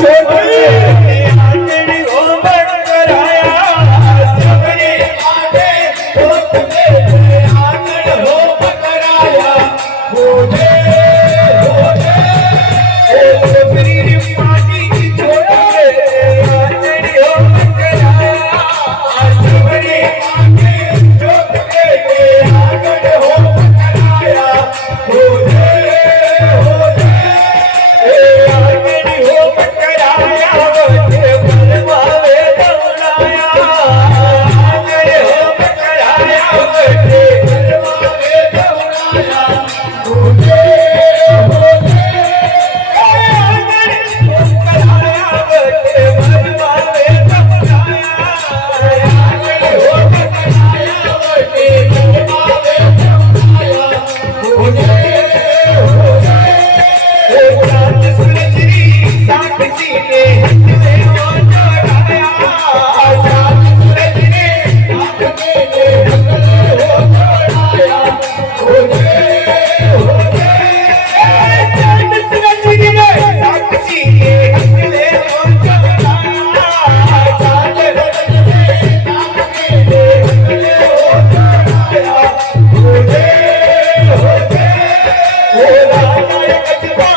Chega! கட்டுப்பா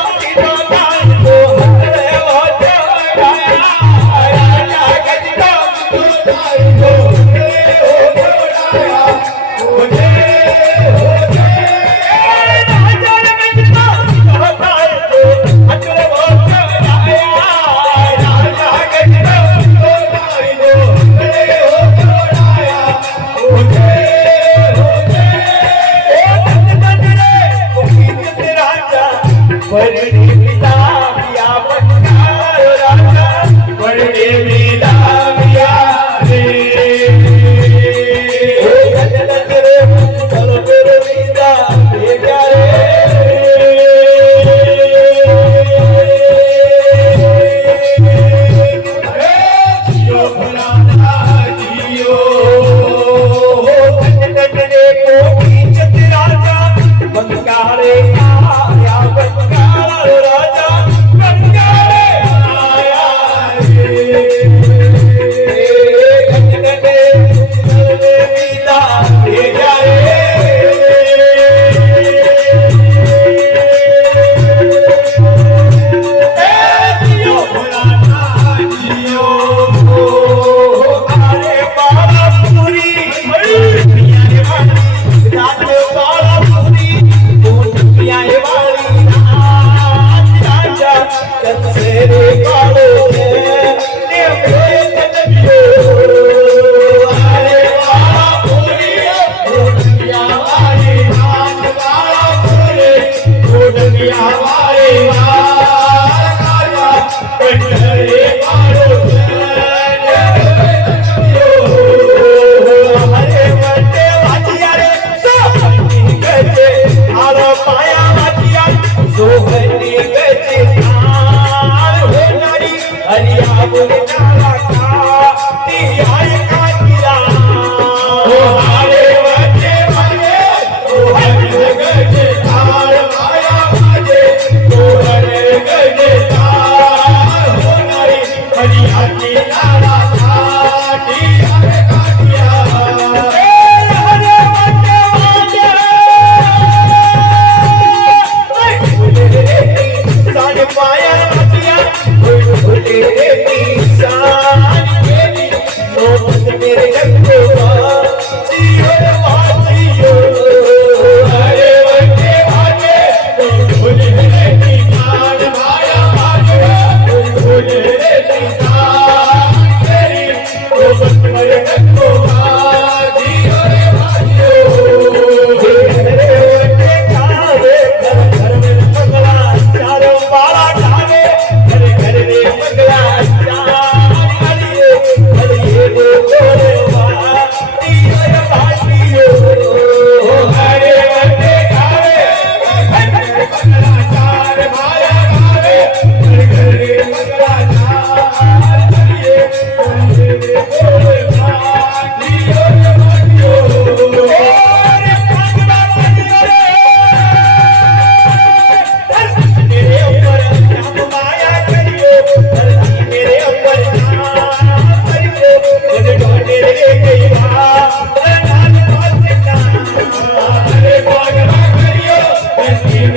Hey, hey.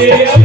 Yeah.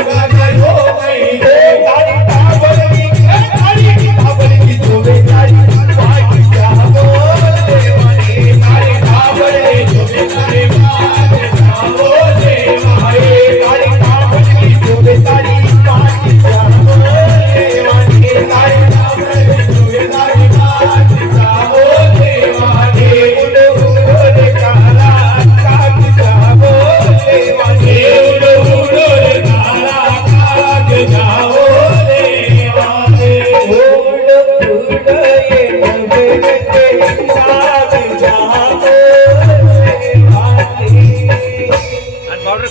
Yeah.